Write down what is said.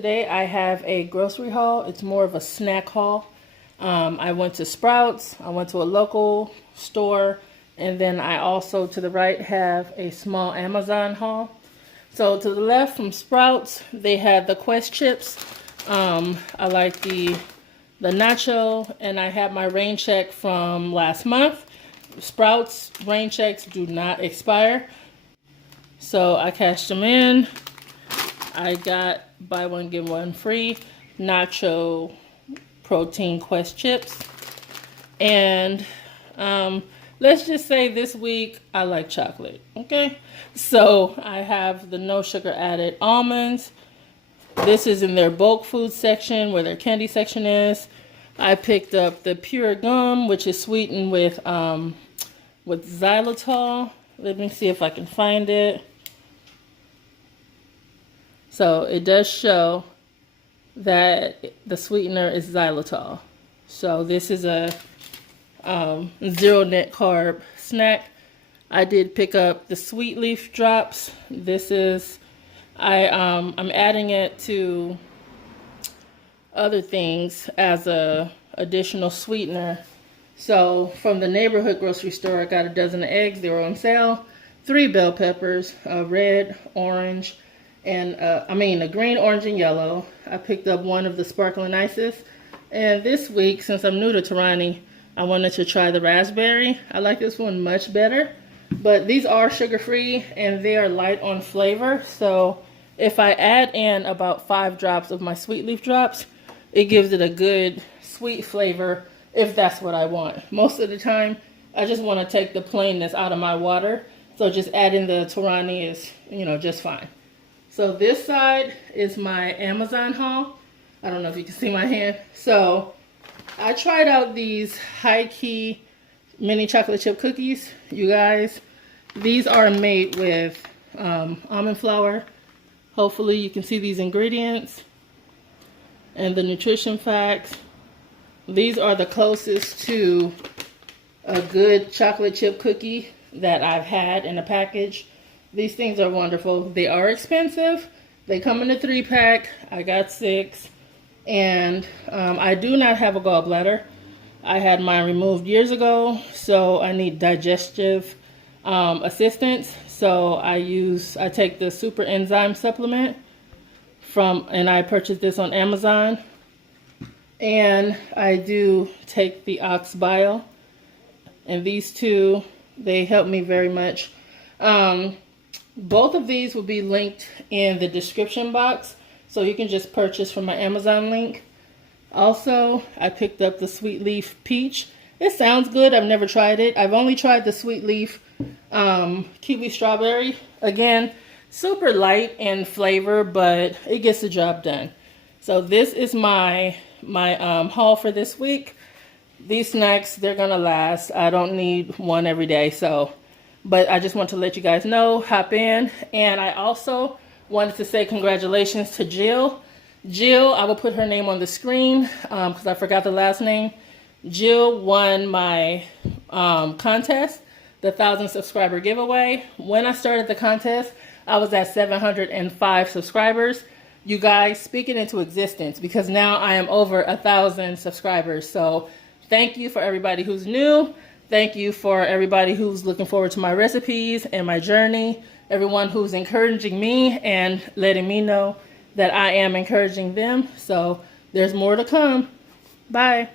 today I have a grocery haul. It's more of a snack haul. I went to Sprouts, I went to a local store, and then I also to the right have a small Amazon haul. So to the left from Sprouts, they had the Quest chips. I like the nacho, and I had my rain check from last month. Sprouts rain checks do not expire. So I cashed them in. I got buy one, get one free nacho protein Quest chips. And let's just say this week I like chocolate, okay? So I have the no sugar added almonds. This is in their bulk food section where their candy section is. I picked up the pure gum, which is sweetened with xylitol. Let me see if I can find it. So it does show that the sweetener is xylitol. So this is a zero net carb snack. I did pick up the sweet leaf drops. This is I'm adding it to other things as a additional sweetener. So from the neighborhood grocery store, I got a dozen of eggs. They were on sale. 3 bell peppers, red, orange, and a green, orange, and yellow. I picked up one of the sparkling ices. And this week, since I'm new to Torani, I wanted to try the raspberry. I like this one much better. But these are sugar-free, and they are light on flavor. So if I add in about 5 drops of my sweet leaf drops, it gives it a good sweet flavor if that's what I want. Most of the time, I just want to take the plainness out of my water. So just adding the Torani is, just fine. So this side is my Amazon haul. I don't know if you can see my hand. So I tried out these high-key mini chocolate chip cookies. You guys, these are made with almond flour. Hopefully you can see these ingredients and the nutrition facts. These are the closest to a good chocolate chip cookie that I've had in a package. These things are wonderful. They are expensive. They come in a 3-pack. I got 6. And I do not have a gallbladder. I had mine removed years ago, so I need digestive assistance. So I take the super enzyme supplement and I purchased this on Amazon. And I do take the ox bile, and these two, they help me very much. Both of these will be linked in the description box, so you can just purchase from my Amazon link. Also, I picked up the sweet leaf peach. It sounds good. I've never tried it. I've only tried the sweet leaf kiwi strawberry. Again, super light in flavor, but it gets the job done. So this is my haul for this week. These snacks, they're gonna last. I don't need one every day, but I just want to let you guys know, hop in. And I also wanted to say congratulations to Jill. Jill, I will put her name on the screen because I forgot the last name. Jill won my contest, the 1,000 subscriber giveaway. When I started the contest, I was at 705 subscribers. You guys, speak it into existence, because now I am over 1,000 subscribers. So thank you for everybody who's new. Thank you for everybody who's looking forward to my recipes and my journey. Everyone who's encouraging me and letting me know that I am encouraging them. So there's more to come. Bye.